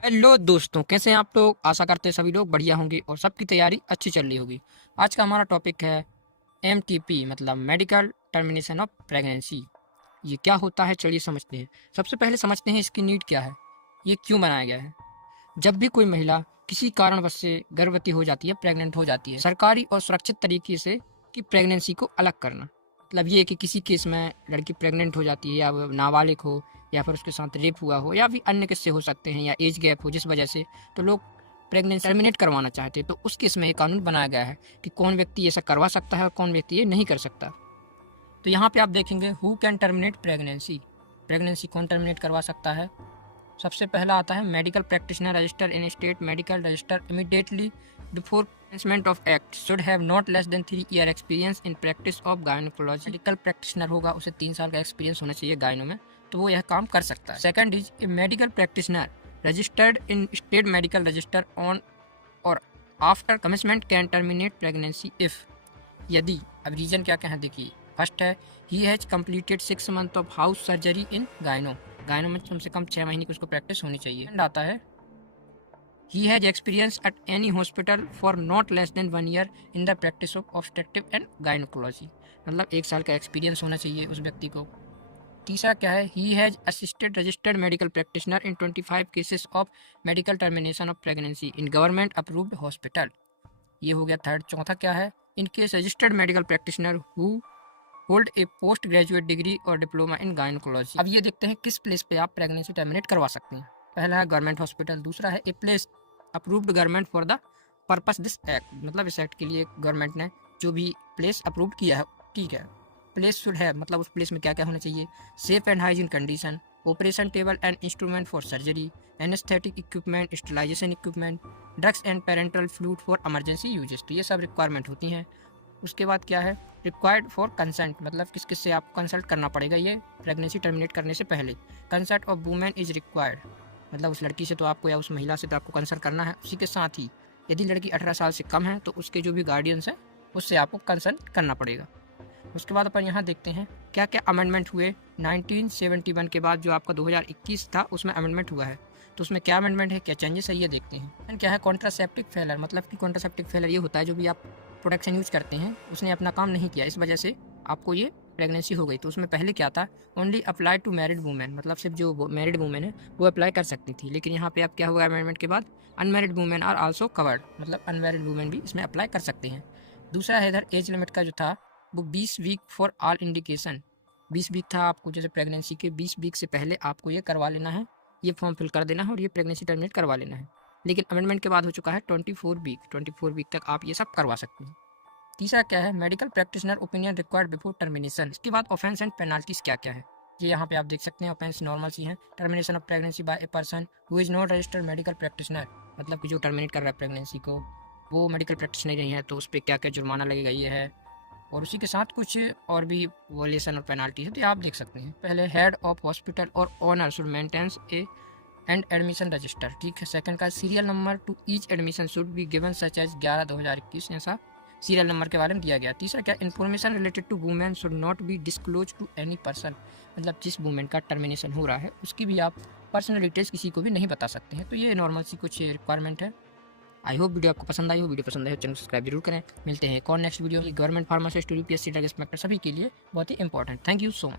Hello दोस्तों, कैसे हैं आप लोग। आशा करते हैं सभी लोग बढ़िया होंगे और सबकी तैयारी अच्छी चल रही होगी। आज का हमारा टॉपिक है एमटीपी मतलब मेडिकल टर्मिनेशन ऑफ प्रेगनेंसी। ये क्या होता है, चलिए समझते हैं। सबसे पहले समझते हैं इसकी नीड क्या है, ये क्यों बनाया गया है। जब भी कोई महिला किसी कारणवश से गर्भवती हो जाती है, प्रेग्नेंट हो जाती है, सरकारी और सुरक्षित तरीके से कि प्रेगनेंसी को अलग करना मतलब ये कि किसी केस में लड़की प्रेग्नेंट हो जाती है या वो नाबालिग हो या फिर उसके साथ रेप हुआ हो या भी अन्य किस्से हो सकते हैं या एज गैप हो जिस वजह से तो लोग प्रेगनेंसी टर्मिनेट करवाना चाहते हैं, तो उस केस में ये कानून बनाया गया है कि कौन व्यक्ति ऐसा करवा सकता है और कौन व्यक्ति ये नहीं कर सकता। तो यहाँ पे आप देखेंगे who can terminate pregnancy, pregnancy कौन टर्मिनेट करवा सकता है। सबसे पहला आता है medical practitioner register in state medical register immediately before commencement of act should have not less than 3 year experience in practice of gynecology। Medical practitioner होगा, उसे 3 साल का एक्सपीरियंस होना चाहिए गायनो में, तो वो यह काम कर सकता है। Second is a medical practitioner registered in state medical register on और after commitment can terminate pregnancy if, यदि, अब रीजन क्या क्या है देखिए। फर्स्ट है he has completed 6 months of house surgery in gyno, gyno में कम से कम 6 महीने की उसको प्रैक्टिस होनी चाहिए। एंड आता है he has experience at any hospital for not less than 1 year in the practice of obstetric and gynaecology, मतलब 1 साल का एक्सपीरियंस होना चाहिए उस व्यक्ति को। तीसरा क्या है he has assisted registered medical practitioner in 25 cases of medical termination of pregnancy in government approved hospital, ये हो गया थर्ड। चौथा क्या है in case registered medical practitioner who hold a post graduate degree और डिप्लोमा इन गायनोकोलॉजी। अब ये देखते हैं किस प्लेस पे आप प्रेगनेंसी टर्मिनेट करवा सकते हैं। पहला है गवर्नमेंट हॉस्पिटल, दूसरा है a place approved government for the purpose this act, मतलब इस एक्ट के लिए गवर्नमेंट ने जो भी प्लेस अप्रूव किया है, ठीक है। प्लेस शुड है मतलब उस प्लेस में क्या क्या होना चाहिए, safe and hygiene condition, operation table and instrument for surgery, anaesthetic equipment, sterilisation equipment, drugs and parental fluid for emergency uses, तो ये सब रिक्वायरमेंट होती हैं। उसके बाद क्या है रिक्वायर्ड फॉर कंसेंट, मतलब किस किस से आपको कंसल्ट करना पड़ेगा ये प्रेगनेंसी टर्मिनेट करने से पहले। Consent of women is required, मतलब उस लड़की से तो आपको या उस महिला से तो आपको कंसल्ट करना है। उसी के साथ ही यदि लड़की 18 साल से कम है तो उसके जो भी गार्डियंस हैं उससे आपको कंसल्ट करना पड़ेगा। उसके बाद अपन यहाँ देखते हैं क्या क्या अमेंडमेंट हुए 1971 के बाद, जो आपका 2021 था उसमें अमेंडमेंट हुआ है, तो उसमें क्या अमेंडमेंट है, क्या चेंजेस है, ये देखते हैं। एंड क्या है कॉन्ट्रासेप्टिव फेलर, मतलब कि कॉन्ट्रासेप्टिव फेलर ये होता है जो भी आप प्रोटेक्शन यूज करते हैं उसने अपना काम नहीं किया, इस वजह से आपको ये प्रेगनेंसी हो गई। तो उसमें पहले क्या था only apply to married women, मतलब सिर्फ जो मैरिड वुमेन है वो अप्लाई कर सकती थी, लेकिन यहाँ पे अब क्या हुआ अमेंडमेंट के बाद unmarried women are also covered, मतलब अनमैरिड वुमेन भी इसमें अप्लाई कर सकते हैं। दूसरा है इधर एज लिमिट का जो था वो 20 week for all indication, 20 week था आपको, जैसे प्रेगनेंसी के 20 वीक से पहले आपको ये करवा लेना है, ये फॉर्म फिल कर देना है और ये प्रेगनेंसी टर्मिनेट करवा लेना है। लेकिन अमेंडमेंट के बाद हो चुका है 24 वीक तक आप ये सब करवा सकते हैं। तीसरा क्या है medical practitioner opinion required before termination. इसके बाद ऑफेंस एंड पेनाल्टीज क्या क्या है ये यहाँ पे आप देख सकते हैं। ऑफेंस नॉर्मल सी है, termination of pregnancy bye a person who is not registered medical practitioner, मतलब कि जो टर्मिनेट कर रहा है प्रेगनेंसी को वो मेडिकल प्रैक्टिशनर नहीं है तो उस पर क्या क्या जुर्माना लगेगा ये है, और उसी के साथ कुछ और भी वॉलेशन और पेनाल्टी है, तो आप देख सकते हैं। पहले हेड ऑफ हॉस्पिटल और owner should maintains a and admission register, ठीक है। सेकंड का serial number to each admission should be given such as 11/2021, ऐसा सीरियल नंबर के बारे में दिया गया। तीसरा क्या information related to women should not be disclose to any person, मतलब जिस वुमेन का टर्मिनेशन हो रहा है उसकी भी आप पर्सनल डिटेल्स किसी को भी नहीं बता सकते हैं। तो ये नॉर्मल सी कुछ रिक्वायरमेंट है। आई होप वीडियो आपको पसंद आई हो, वीडियो पसंद आए हो चैनल सब्सक्राइब जरूर करें। मिलते हैं कौन next video, government pharmacist UPSC drug inspector सभी के लिए बहुत ही important. Thank you so much.